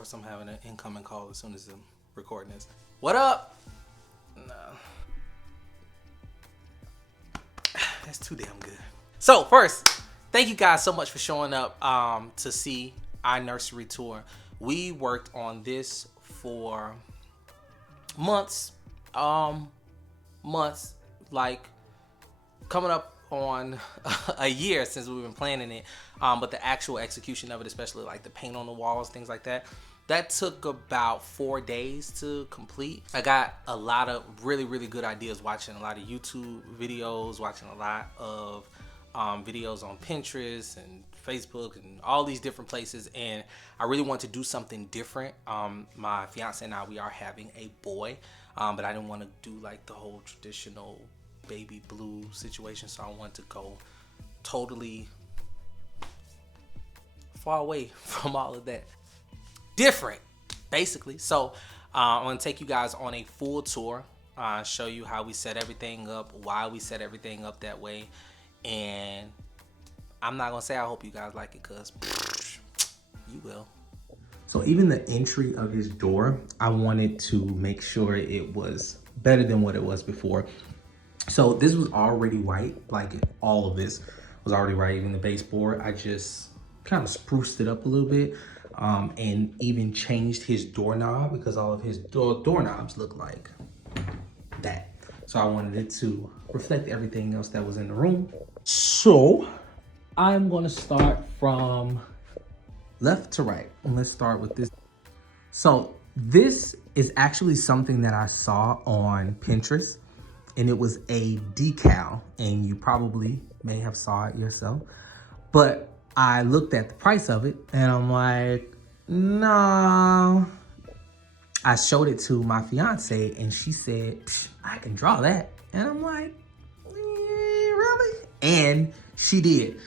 course, I'm having an incoming call as soon as I'm recording this. What up? No. That's too damn good. So first, thank you guys so much for showing up to see our nursery tour. We worked on this for months, like coming up on a year since we've been planning it. But the actual execution of it, especially like the paint on the walls, things like that, that took about 4 days to complete. I got a lot of really good ideas watching a lot of YouTube videos, watching a lot of videos on Pinterest and Facebook and all these different places, and I really want to do something different. My fiance and I, we are having a boy, but I didn't want to do like the whole traditional baby blue situation, so I wanted to go totally far away from all of that. Different, basically. So I'm gonna take you guys on a full tour, show you how we set everything up, why we set everything up that way, and I'm not gonna say I hope you guys like it, because you will. So even the entry of his door, I wanted to make sure it was better than what it was before. So this was already white, like all of this was already white, even the baseboard. I just kind of spruced it up a little bit, and even changed his doorknob, because all of his doorknobs look like that. So I wanted it to reflect everything else that was in the room. So I'm gonna start from left to right, and let's start with this. So this is actually something that I saw on Pinterest, and it was a decal, and you probably may have saw it yourself, but I looked at the price of it and I'm like, no. I showed it to my fiance and she said, I can draw that. And I'm like, really? And she did.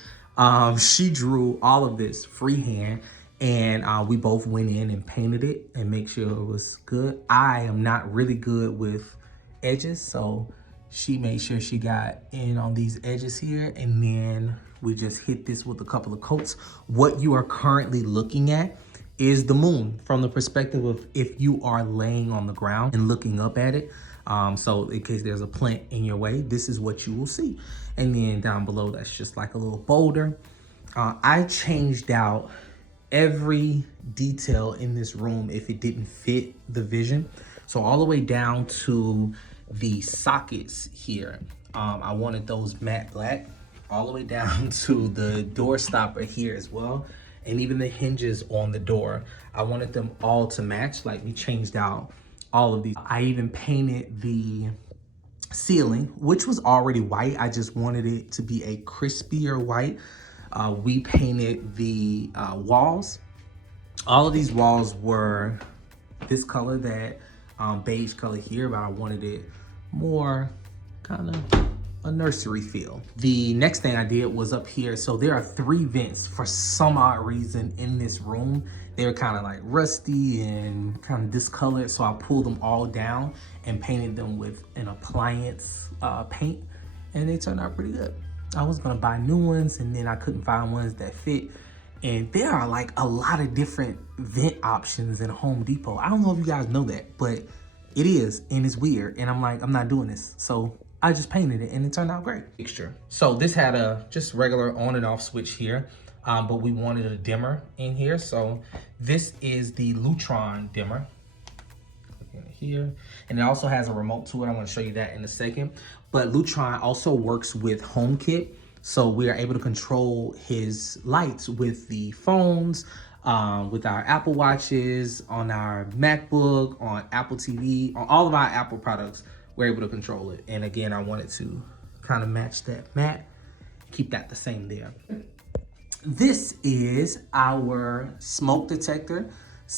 She drew all of this freehand, and we both went in and painted it and make sure it was good. I am not really good with edges, so she made sure she got in on these edges here, and then we just hit this with a couple of coats. What you are currently looking at is the moon from the perspective of if you are laying on the ground and looking up at it. So in case there's a plant in your way, this is what you will see. And then down below, that's just like a little boulder. I changed out every detail in this room if it didn't fit the vision. So all the way down to the sockets here, I wanted those matte black, all the way down to the door stopper here as well, and even the hinges on the door. I wanted them all to match. Like, we changed out all of these. I even painted the ceiling, which was already white. I just wanted it to be a crispier white. We painted the walls. All of these walls were this color, that beige color here, but I wanted it more kind of a nursery feel. The next thing I did was up here. So there are 3 vents for some odd reason in this room. They were kind of like rusty and kind of discolored. So I pulled them all down and painted them with an appliance paint, and they turned out pretty good. I was gonna buy new ones, and then I couldn't find ones that fit. And there are like a lot of different vent options in Home Depot. I don't know if you guys know that, but it is, and it's weird. And I'm like, I'm not doing this. So I just painted it, and it turned out great. Fixture. So this had a just regular on and off switch here, but we wanted a dimmer in here. So this is the Lutron dimmer. Click in here, and it also has a remote to it. I'm going to show you that in a second. But Lutron also works with HomeKit, so we are able to control his lights with the phones, with our Apple Watches, on our MacBook, on Apple TV, on all of our Apple products. We're able to control it. And again, I wanted to kind of match that matte, keep that the same there. This is our smoke detector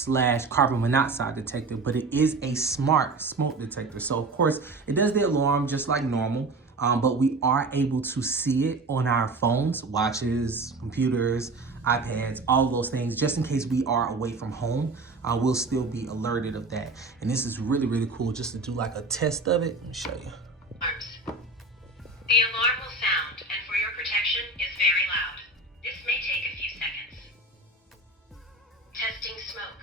/ carbon monoxide detector, but it is a smart smoke detector. So of course it does the alarm just like normal, but we are able to see it on our phones, watches, computers, iPads, all those things, just in case we are away from home. We'll still be alerted of that. And this is really cool, just to do like a test of it. Let me show you. Alarms. The alarm will sound, and for your protection is very loud. This may take a few seconds. Testing smoke.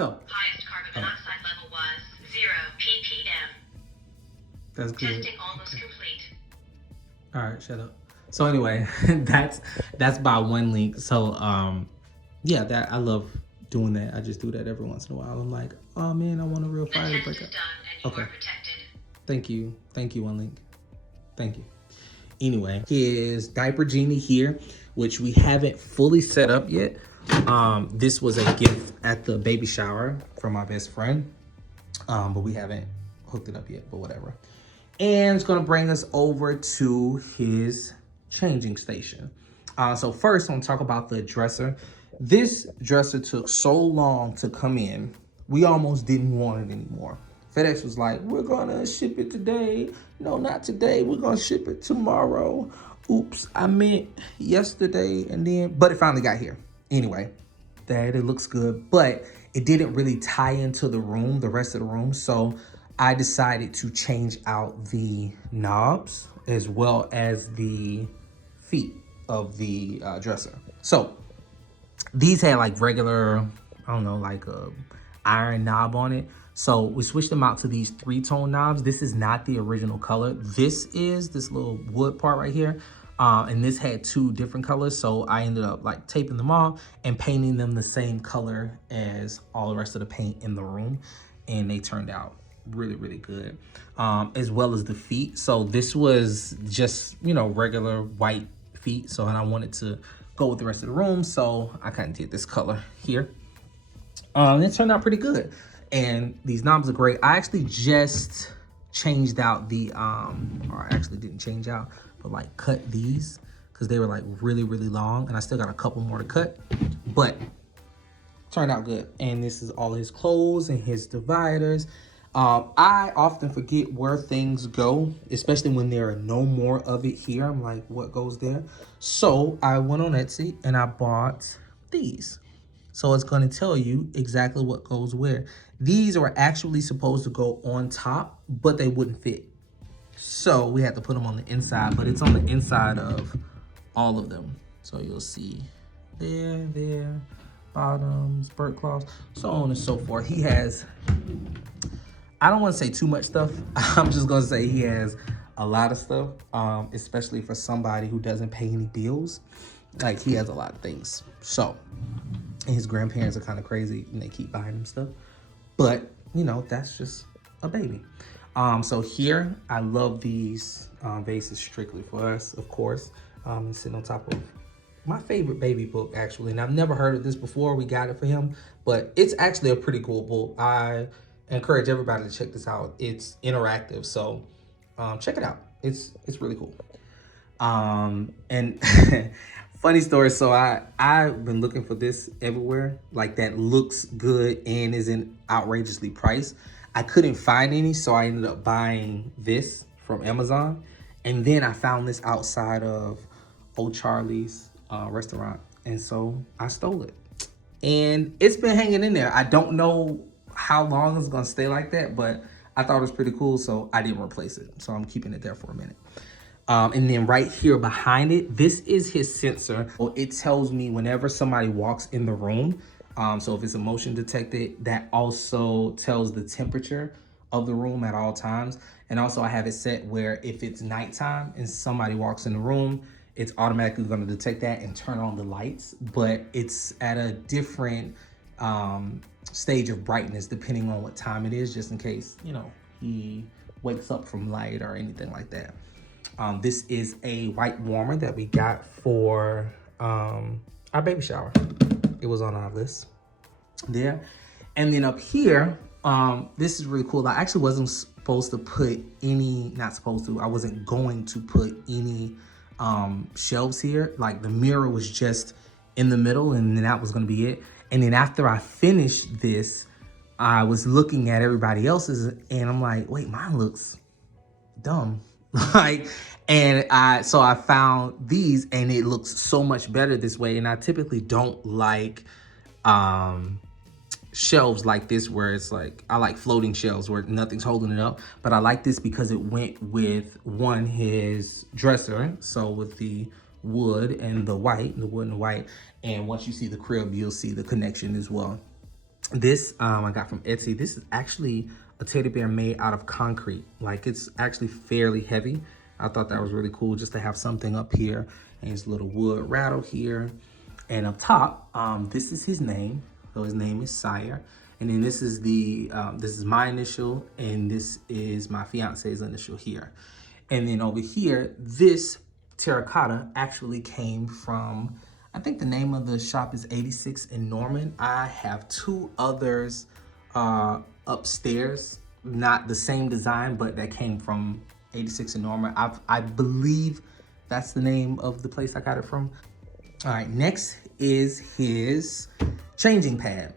So Highest carbon monoxide level was 0 ppm. that's good. Testing almost complete. All right, shut up. So anyway, that's by one link. So yeah, that I love doing that. I just do that every once in a while. I'm like, oh man, I want a real The fire test breaker. is done and you are protected. Thank you, one link. Thank you. Anyway, here's Diaper Genie here, which we haven't fully set up yet. This was a gift at the baby shower from my best friend, but we haven't hooked it up yet, but whatever. And it's gonna bring us over to his changing station. So first, I'm gonna talk about the dresser. This dresser took so long to come in, we almost didn't want it anymore. FedEx was like, we're gonna ship it today. No, not today, we're gonna ship it tomorrow. Oops, I meant yesterday, but it finally got here. Anyway, that it looks good, but it didn't really tie into the room, the rest of the room. So I decided to change out the knobs as well as the feet of the dresser. So these had like regular, I don't know, like a iron knob on it. So we switched them out to these 3-tone knobs. This is not the original color. This is this little wood part right here. And this had 2 different colors. So I ended up like taping them off and painting them the same color as all the rest of the paint in the room. And they turned out really, really good. As well as the feet. So this was just, you know, regular white feet. So, and I wanted to go with the rest of the room. So I kind of did this color here. It turned out pretty good. And these knobs are great. I actually just changed out the, or I actually didn't change out, but like cut these because they were like really, really long. And I still got a couple more to cut, but turned out good. And this is all his clothes and his dividers. I often forget where things go, especially when there are no more of it here. I'm like, what goes there? So I went on Etsy and I bought these. So it's going to tell you exactly what goes where. These are actually supposed to go on top, but they wouldn't fit. So we had to put them on the inside, but it's on the inside of all of them. So you'll see there, bottoms, bird claws, so on and so forth. He has, I don't want to say too much stuff. I'm just going to say he has a lot of stuff, especially for somebody who doesn't pay any bills. Like, he has a lot of things. So, and his grandparents are kind of crazy and they keep buying him stuff. But, you know, that's just a baby. So here, I love these vases strictly for us, of course. And sitting on top of my favorite baby book, actually. And I've never heard of this before. We got it for him. But it's actually a pretty cool book. I encourage everybody to check this out. It's interactive, so check it out. It's really cool. And funny story, so I've been looking for this everywhere, like that looks good and isn't outrageously priced. I couldn't find any, so I ended up buying this from Amazon. And then I found this outside of Old Charlie's restaurant, and so I stole it. And it's been hanging in there. I don't know how long it's gonna stay like that, but I thought it was pretty cool, so I didn't replace it. So I'm keeping it there for a minute. And then right here behind it, this is his sensor. So it tells me whenever somebody walks in the room. So if it's a motion detected, that also tells the temperature of the room at all times. And also I have it set where if it's nighttime and somebody walks in the room, it's automatically going to detect that and turn on the lights. But it's at a different stage of brightness depending on what time it is, just in case, you know, he wakes up from light or anything like that. This is a white warmer that we got for our baby shower. It was on our list there. And then up here, this is really cool. I actually wasn't supposed to put any, not supposed to, I wasn't going to put any shelves here. Like the mirror was just in the middle and then that was gonna be it. And then after I finished this, I was looking at everybody else's and I'm like, wait, mine looks dumb. Like, and I found these and it looks so much better this way. And I typically don't like shelves like this where it's like, I like floating shelves where nothing's holding it up, but I like this because it went with his dresser. So with the wood and the white, and once you see the crib, you'll see the connection as well. This I got from Etsy. This is actually a teddy bear made out of concrete. Like, it's actually fairly heavy. I thought that was really cool just to have something up here, and his little wood rattle here. And up top, this is his name. So his name is Sire. And then this is this is my initial, and this is my fiance's initial here. And then over here, this terracotta actually came from, I think the name of the shop is 86 in Norman. I have two others upstairs, not the same design, but that came from 86 in Norman. I believe that's the name of the place I got it from. All right, next is his changing pad.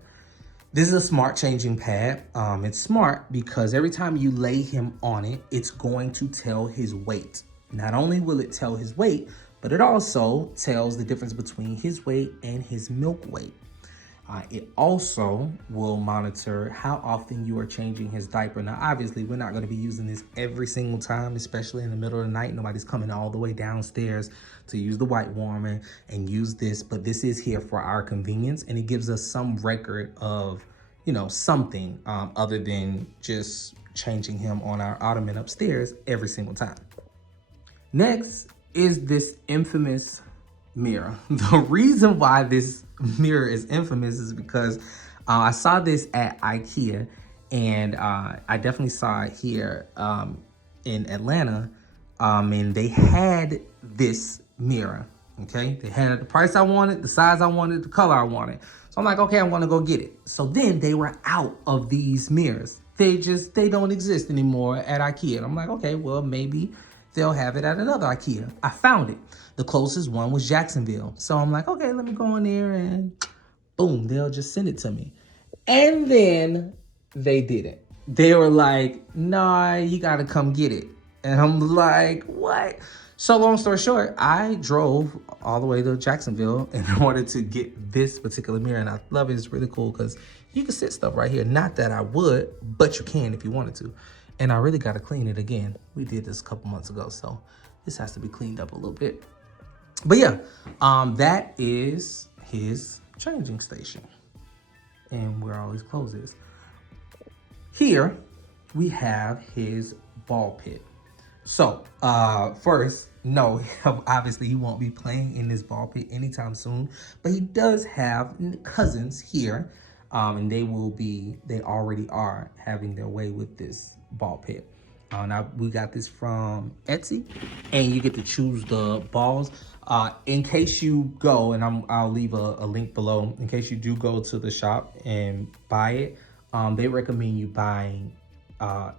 This is a smart changing pad. It's smart because every time you lay him on it, it's going to tell his weight. Not only will it tell his weight, but it also tells the difference between his weight and his milk weight. It also will monitor how often you are changing his diaper. Now, obviously, we're not going to be using this every single time, especially in the middle of the night. Nobody's coming all the way downstairs to use the white warmer and use this, but this is here for our convenience, and it gives us some record of, you know, something other than just changing him on our ottoman upstairs every single time. Next is this infamous mirror. The reason why this mirror is infamous is because I saw this at IKEA, and I definitely saw it here in Atlanta, and they had this mirror. Okay, they had the price I wanted, the size I wanted, the color I wanted. So I'm like, okay, I want to go get it. So then they were out of these mirrors. They don't exist anymore at IKEA. And I'm like, okay, well, maybe they'll have it at another IKEA. I found it. The closest one was Jacksonville. So I'm like, okay, let me go in there, and boom, they'll just send it to me. And then they didn't. They were like, nah, you gotta come get it. And I'm like, what? So long story short, I drove all the way to Jacksonville in order to get this particular mirror. And I love it. It's really cool because you can sit stuff right here. Not that I would, but you can if you wanted to. And I really got to clean it again. We did this a couple months ago, so this has to be cleaned up a little bit. But yeah, that is his changing station, and where all his clothes is. Here we have his ball pit. So first, no, obviously he won't be playing in this ball pit anytime soon, but he does have cousins here, and they already are having their way with this ball pit. Now we got this from Etsy, and you get to choose the balls. In case you go, and I'll leave a link below, in case you do go to the shop and buy it, they recommend you buying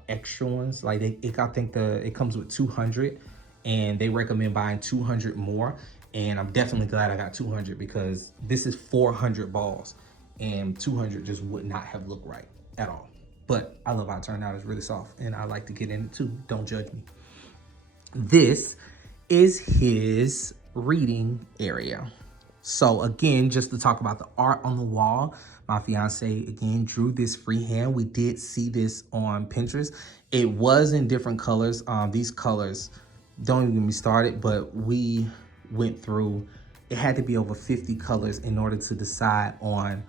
extra ones. Like I think it comes with 200, and they recommend buying 200 more. And I'm definitely glad I got 200 because this is 400 balls, and 200 just would not have looked right at all. But I love how it turned out. It's really soft, and I like to get in it too. Don't judge me. This is his reading area. So again, just to talk about the art on the wall, my fiance again drew this freehand. We did see this on Pinterest. It was in different colors. These colors, don't even get me started, but we went through, it had to be over 50 colors in order to decide on,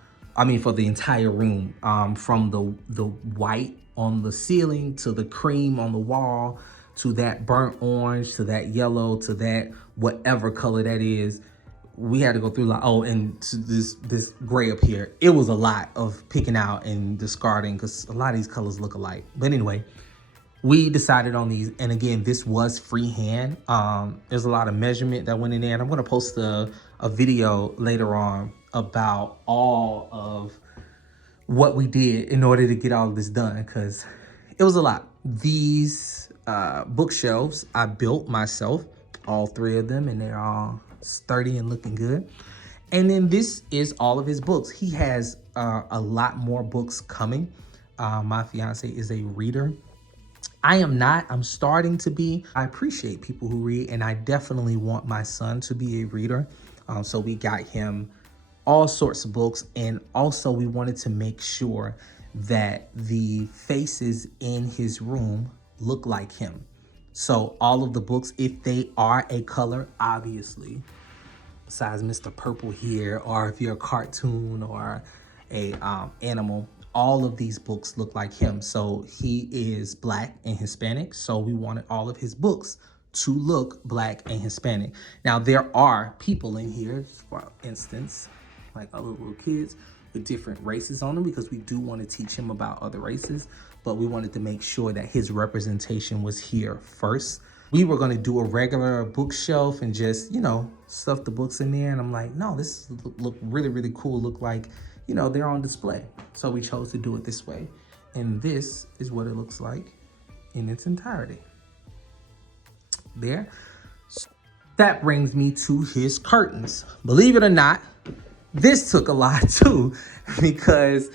for the entire room, from the white on the ceiling to the cream on the wall to that burnt orange to that yellow to that whatever color that is. We had to go through and to this gray up here. It was a lot of picking out and discarding because a lot of these colors look alike. But anyway, we decided on these, and again, this was freehand. There's a lot of measurement that went in there, and I'm gonna post a video later on about all of what we did in order to get all of this done, because it was a lot. These bookshelves I built myself, all three of them, and they're all sturdy and looking good. And then this is all of his books. He has a lot more books coming. My fiance is a reader. I am not. I'm starting to be. I appreciate people who read, and I definitely want my son to be a reader. So we got him all sorts of books, and also we wanted to make sure that the faces in his room look like him. So all of the books, if they are a color, obviously, besides Mr. Purple here, or if you're a cartoon or a animal. All of these books look like him. So he is Black and Hispanic. So we wanted all of his books to look Black and Hispanic. Now there are people in here, for instance, like other little kids with different races on them, because we do want to teach him about other races, but we wanted to make sure that his representation was here first. We were going to do a regular bookshelf and just, you know, stuff the books in there. And I'm like, no, this look really, really cool. Look like, you know, they're on display. So we chose to do it this way. And this is what it looks like in its entirety. There. That brings me to his curtains. Believe it or not, this took a lot too, because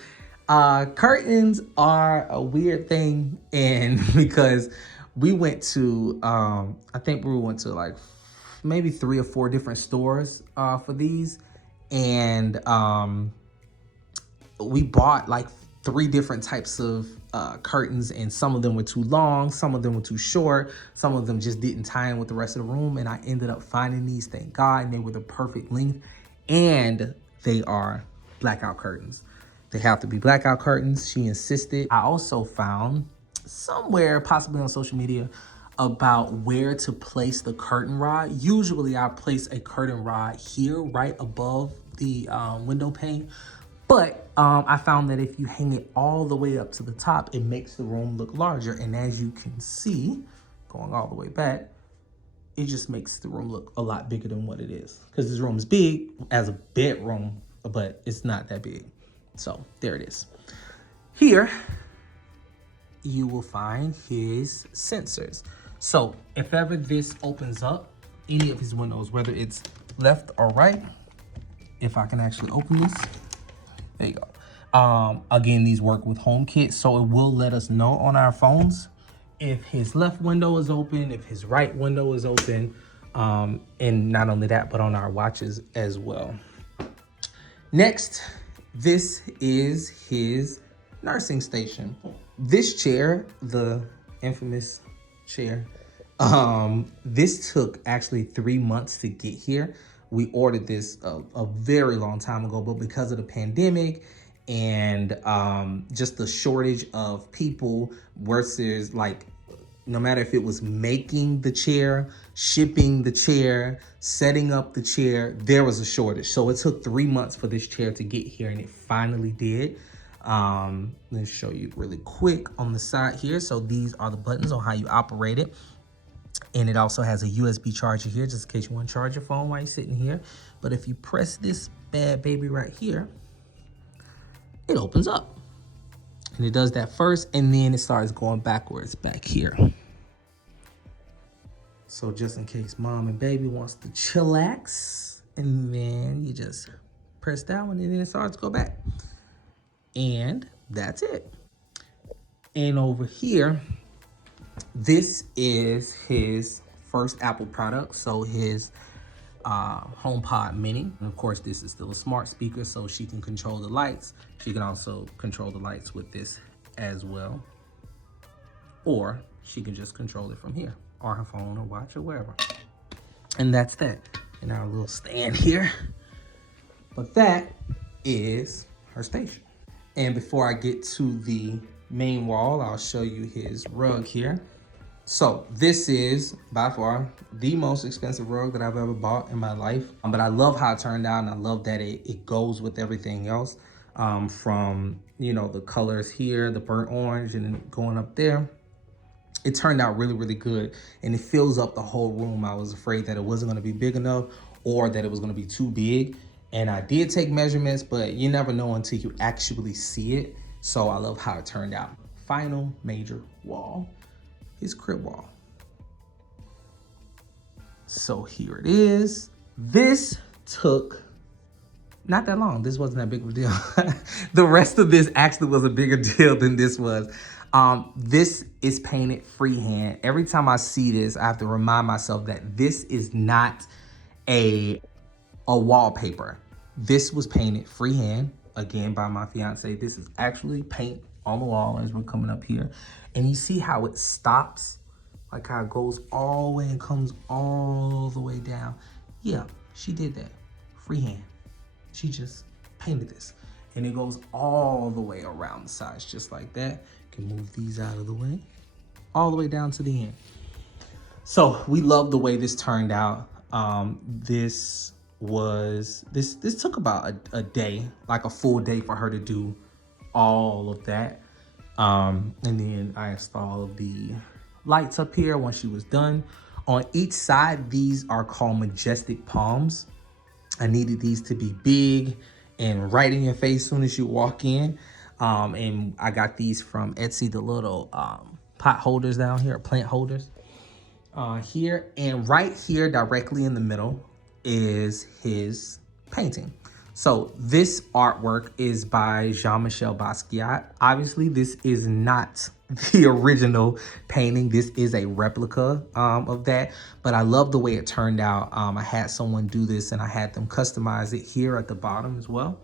curtains are a weird thing. And because we went to, I think we went to like maybe 3 or 4 different stores for these. And we bought like 3 different types of curtains, and some of them were too long, some of them were too short, some of them just didn't tie in with the rest of the room. And I ended up finding these, thank God, and they were the perfect length. And they are blackout curtains. They have to be blackout curtains. She insisted. I also found somewhere, possibly on social media, about where to place the curtain rod. Usually I place a curtain rod here right above the window pane. But I found that if you hang it all the way up to the top, it makes the room look larger. And as you can see, going all the way back, it just makes the room look a lot bigger than what it is. Because this room is big as a bedroom, but it's not that big. So there it is. Here, you will find his sensors. So if ever this opens up, any of his windows, whether it's left or right, if I can actually open this, there you go. Again, these work with HomeKit, so it will let us know on our phones if his left window is open, if his right window is open, and not only that, but on our watches as well. Next, this is his nursing station. This chair, the infamous chair, this took actually 3 months to get here. We ordered this a very long time ago, but because of the pandemic and just the shortage of people versus, like, no matter if it was making the chair, shipping the chair, setting up the chair, there was a shortage. So it took 3 months for this chair to get here, and it finally did. Let me show you really quick on the side here. So these are the buttons on how you operate it. And it also has a USB charger here, just in case you want to charge your phone while you're sitting here. But if you press this bad baby right here, it opens up. And it does that first, and then it starts going backwards back here. So just in case mom and baby wants to chillax, and then you just press that one, and then it starts to go back. And that's it. And over here, this is his first Apple product. So his HomePod Mini. And of course, this is still a smart speaker, so she can control the lights. She can also control the lights with this as well. Or she can just control it from here, or her phone or watch or wherever. And that's that. And our little stand here. But that is her station. And before I get to the main wall, I'll show you his rug here. So this is by far the most expensive rug that I've ever bought in my life. But I love how it turned out, and I love that it goes with everything else. From, you know, the colors here, the burnt orange, and then going up there. It turned out really, really good, and it fills up the whole room. I was afraid that it wasn't going to be big enough or that it was going to be too big. And I did take measurements, but you never know until you actually see it. So I love how it turned out. Final major wall, his crib wall. So here it is. This took not that long. This wasn't that big of a deal. The rest of this actually was a bigger deal than this was. This is painted freehand. Every time I see this, I have to remind myself that this is not a wallpaper. This was painted freehand, again, by my fiance. This is actually paint on the wall as we're coming up here. And you see how it stops? Like how it goes all the way and comes all the way down. Yeah, she did that freehand. She just painted this. And it goes all the way around the sides, just like that. You can move these out of the way, all the way down to the end. So we love the way this turned out. This took about a day, like a full day for her to do all of that. And then I installed the lights up here once she was done. On each side, these are called majestic palms. I needed these to be big and right in your face as soon as you walk in. And I got these from Etsy, the little pot holders down here, plant holders. Here, and right here directly in the middle is his painting. So this artwork is by Jean-Michel Basquiat. Obviously, this is not the original painting. This is a replica of that, but I love the way it turned out. I had someone do this and I had them customize it here at the bottom as well.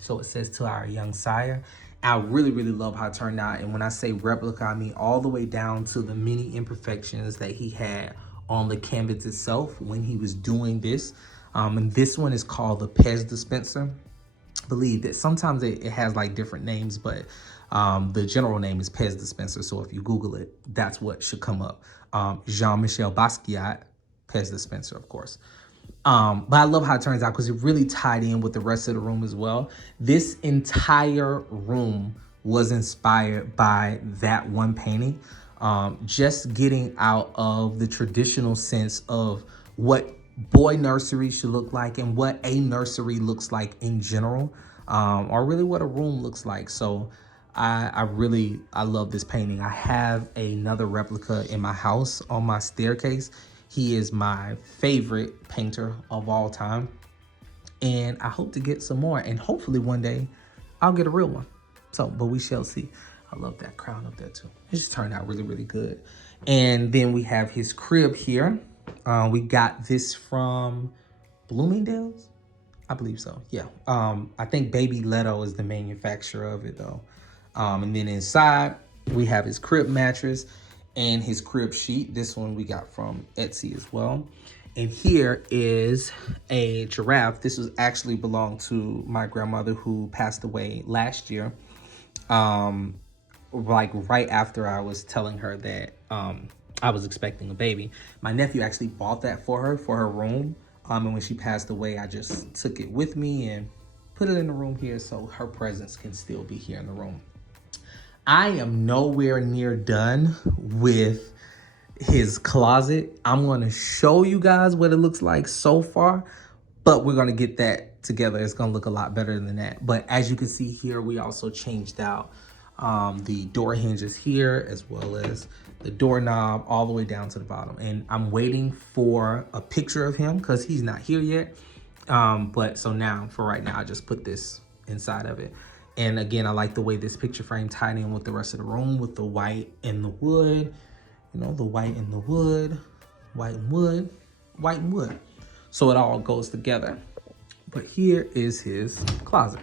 So it says "To our young sire." I really, really love how it turned out. And when I say replica, I mean all the way down to the many imperfections that he had on the canvas itself when he was doing this. And this one is called the Pez dispenser. I believe that sometimes it has like different names, but the general name is Pez dispenser. So if you Google it, that's what should come up. Jean-Michel Basquiat, Pez dispenser, of course. But I love how it turns out because it really tied in with the rest of the room as well. This entire room was inspired by that one painting. Just getting out of the traditional sense of what boy nursery should look like and what a nursery looks like in general, or really what a room looks like. So I love this painting. I have another replica in my house on my staircase. He is my favorite painter of all time. And I hope to get some more. And hopefully one day I'll get a real one. So, but we shall see. I love that crown up there too. It just turned out really, really good. And then we have his crib here. We got this from Bloomingdale's. I believe so, yeah. I think Baby Leto is the manufacturer of it though. And then inside we have his crib mattress and his crib sheet. This one we got from Etsy as well. And here is a giraffe. This was actually belonged to my grandmother who passed away last year. Like right after I was telling her that I was expecting a baby. My nephew actually bought that for her room. And when she passed away, I just took it with me and put it in the room here so her presence can still be here in the room. I am nowhere near done with his closet. I'm going to show you guys what it looks like so far, but we're going to get that together. It's going to look a lot better than that. But as you can see here, we also changed out the door hinges here as well as the doorknob all the way down to the bottom. And I'm waiting for a picture of him because he's not here yet. But so now for right now, I just put this inside of it. And again, I like the way this picture frame tied in with the rest of the room with the white and the wood, you know, the white and the wood, white and wood, white and wood. So it all goes together. But here is his closet.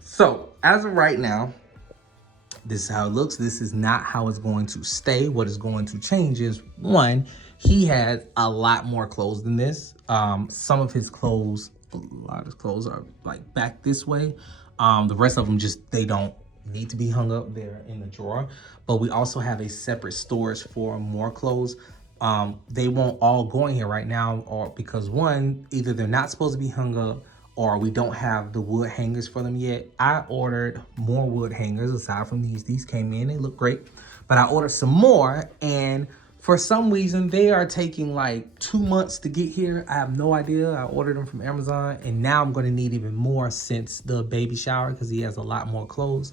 So as of right now, this is how it looks. This is not how it's going to stay. What is going to change is, one, he has a lot more clothes than this. Some of his clothes, a lot of his clothes are like back this way. The rest of them just, they don't need to be hung up there in the drawer. But we also have a separate storage for more clothes. They won't all go in here right now, or because one, either they're not supposed to be hung up or we don't have the wood hangers for them yet. I ordered more wood hangers aside from these. These came in, they look great. But I ordered some more, and for some reason, they are taking like 2 months to get here. I have no idea. I ordered them from Amazon, and now I'm gonna need even more since the baby shower because he has a lot more clothes.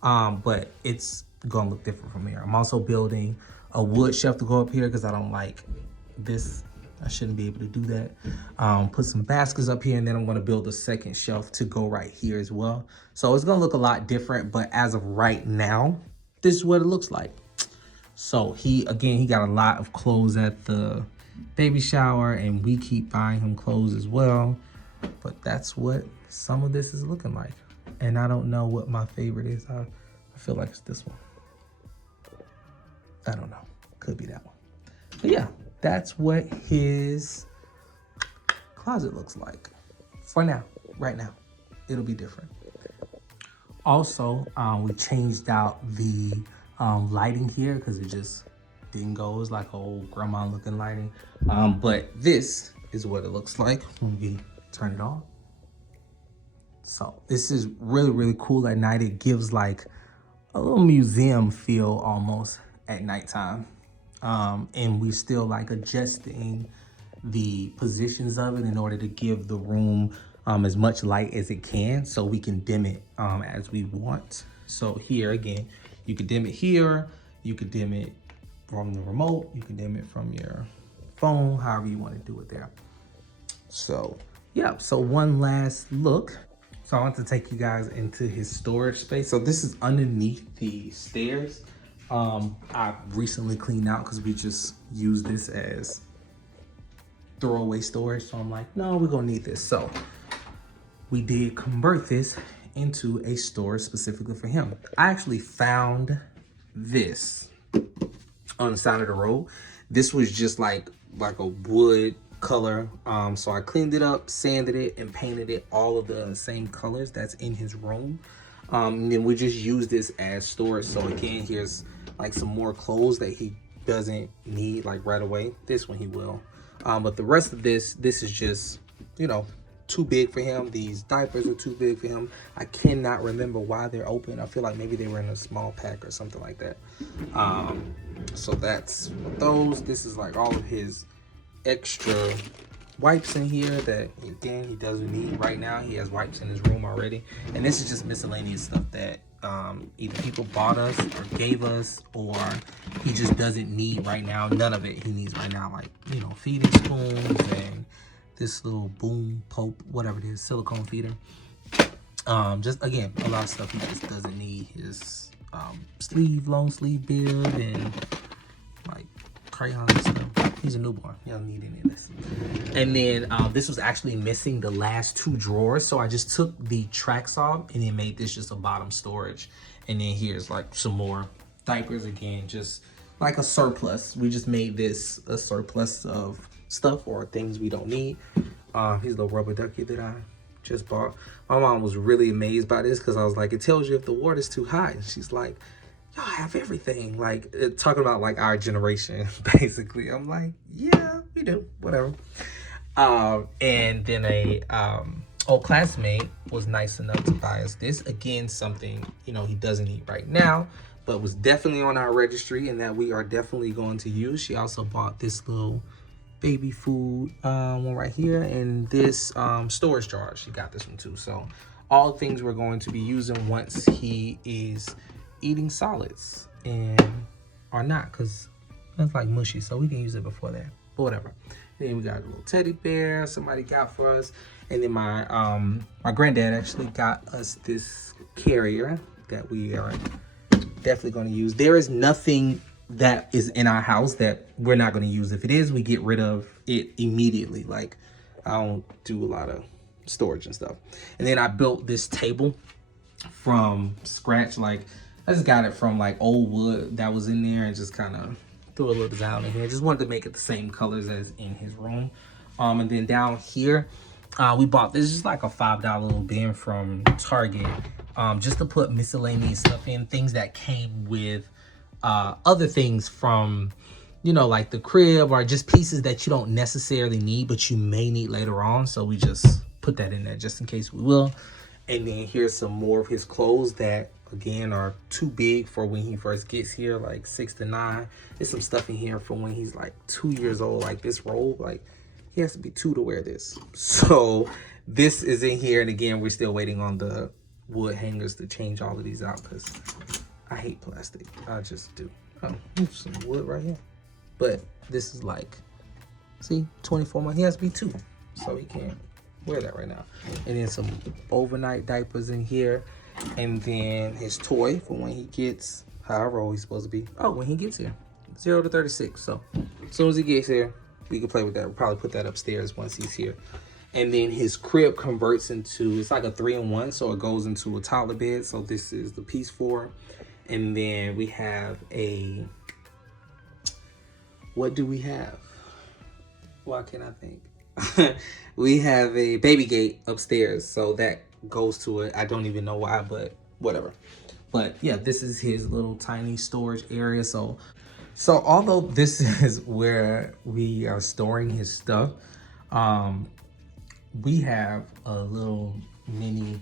But it's gonna look different from here. I'm also building a wood shelf to go up here because I don't like this. I shouldn't be able to do that. Put some baskets up here, and then I'm gonna build a second shelf to go right here as well. So it's gonna look a lot different, but as of right now, this is what it looks like. So he got a lot of clothes at the baby shower, and we keep buying him clothes as well. But that's what some of this is looking like. And I don't know what my favorite is. I feel like it's this one. I don't know. Could be that one. But yeah, that's what his closet looks like for now, right now. it'll be different. Also, we changed out the lighting here because it just didn't go. It was like old grandma looking lighting. But this is what it looks like when we turn it on. So this is really, really cool at night. It gives like a little museum feel almost at nighttime. And we still like adjusting the positions of it in order to give the room as much light as it can, so we can dim it as we want. So here again, you can dim it here, you could dim it from the remote, you can dim it from your phone, however you want to do it there. So yeah, so one last look. So I want to take you guys into his storage space. So this is underneath the stairs. I recently cleaned out because we just use this as throwaway storage. So I'm like, no, we're gonna need this. So we did convert this into a storage specifically for him. I actually found this on the side of the road. This was just like a wood color. So I cleaned it up, sanded it, and painted it all of the same colors that's in his room. And then we just use this as storage. So again, here's like some more clothes that he doesn't need like right away. This one he will. But the rest of this is just, you know, too big for him. These diapers are too big for him. I cannot remember why they're open. I feel like maybe they were in a small pack or something like that. So that's those. This is like all of his extra wipes in here that again he doesn't need right now. He has wipes in his room already. And this is just miscellaneous stuff that either people bought us or gave us, or he just doesn't need right now. None of it he needs right now, like, you know, feeding spoons and this little boom pope, whatever it is, silicone feeder. Just again, a lot of stuff he just doesn't need. His long sleeve bib and like crayons and stuff. He's a newborn. He doesn't need any of this. And then this was actually missing the last two drawers, so I just took the tracks off and then made this just a bottom storage. And then here's like some more diapers, again, just like a surplus. We just made this a surplus of stuff or things we don't need. Here's the rubber ducky that I just bought. My mom was really amazed by this because I was like, it tells you if the water's too hot. And she's like, y'all have everything. Like, talking about like our generation, basically. I'm like, yeah, we do, whatever. And then a old classmate was nice enough to buy us this. Again, something, you know, he doesn't need right now, but was definitely on our registry and that we are definitely going to use. She also bought this little baby food one right here, and this storage jar. She got this one too. So all things we're going to be using once he is eating solids and or not, because that's like mushy, so we can use it before that, but whatever. And then we got a little teddy bear somebody got for us, and then my granddad actually got us this carrier that we are definitely going to use. There is nothing that is in our house that we're not going to use. If it is, we get rid of it immediately. Like, I don't do a lot of storage and stuff. And then I built this table from scratch. Like, I just got it from like old wood that was in there and just kind of threw a little design in here. Just wanted to make it the same colors as in his room. And then down here, we bought this, just like a $5 little bin from Target, just to put miscellaneous stuff in, things that came with other things from, you know, like the crib, or just pieces that you don't necessarily need but you may need later on. So we just put that in there just in case we will. And then here's some more of his clothes that again are too big for when he first gets here, like 6 to 9. There's some stuff in here for when he's like 2 years old, like this robe, like he has to be 2 to wear this. So this is in here, and again, we're still waiting on the wood hangers to change all of these out because I hate plastic. I just do. Oh, there's some wood right here. But this is like, see, 24 months. He has to be 2, so he can't wear that right now. And then some overnight diapers in here. And then his toy for when he gets, however old he's supposed to be. Oh, when he gets here, 0 to 36. So as soon as he gets here, we can play with that. We'll probably put that upstairs once he's here. And then his crib converts into, it's like a 3-in-1, so it goes into a toddler bed. So this is the piece for. And then we have a, what do we have? Why can't I think? We have a baby gate upstairs, so that goes to it. I don't even know why, but whatever. But yeah, this is his little tiny storage area. So although this is where we are storing his stuff, we have a little mini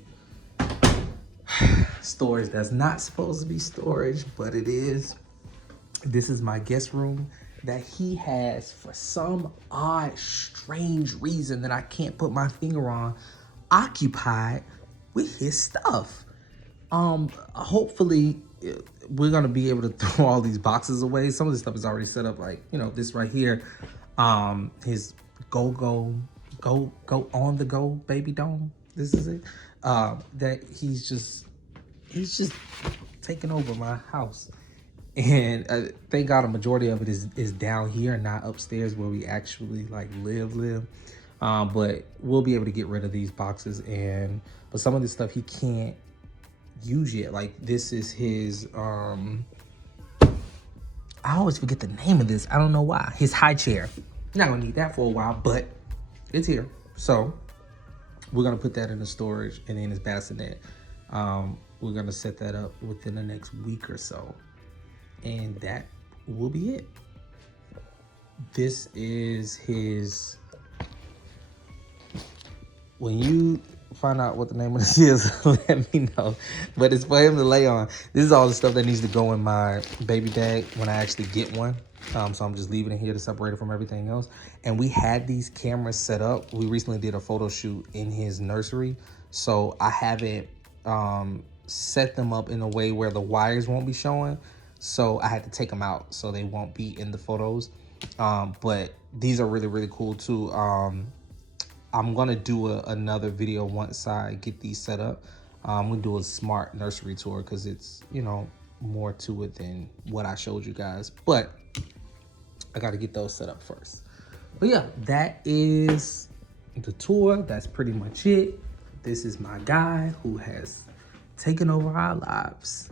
storage that's not supposed to be storage, but it is. This is my guest room that he has, for some odd, strange reason that I can't put my finger on, occupied with his stuff. Hopefully we're gonna be able to throw all these boxes away. Some of this stuff is already set up, like, you know, this right here. His go on the go baby dome. This is it. That he's just taking over my house. And thank God a majority of it is down here, not upstairs where we actually like live. But we'll be able to get rid of these boxes, but some of this stuff he can't use yet. Like this is his I always forget the name of this. I don't know why. His high chair. Not gonna need that for a while, but it's here. So we're gonna put that in the storage, and then his bassinet. We're gonna set that up within the next week or so. And that will be it. This is his. When you find out what the name of this is, let me know. But it's for him to lay on. This is all the stuff that needs to go in my baby bag when I actually get one. So I'm just leaving it here to separate it from everything else. And we had these cameras set up. We recently did a photo shoot in his nursery. So I haven't set them up in a way where the wires won't be showing. So I had to take them out so they won't be in the photos. But these are really, really cool too. I'm gonna do another video once I get these set up. I'm gonna do a smart nursery tour because it's, you know, more to it than what I showed you guys. But I gotta get those set up first. But yeah, that is the tour. That's pretty much it. This is my guy who has taken over our lives.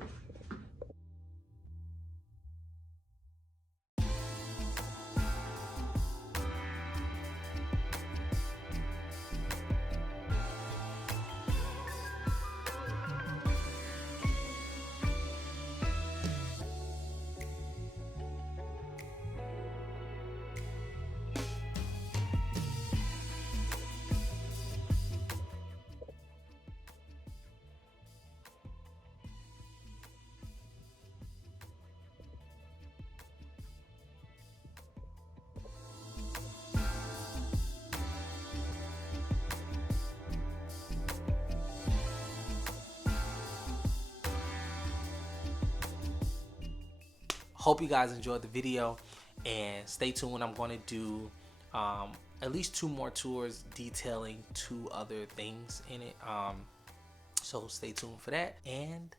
Hope you guys enjoyed the video, and stay tuned when I'm going to do at least 2 more tours detailing 2 other things in it. So stay tuned for that, and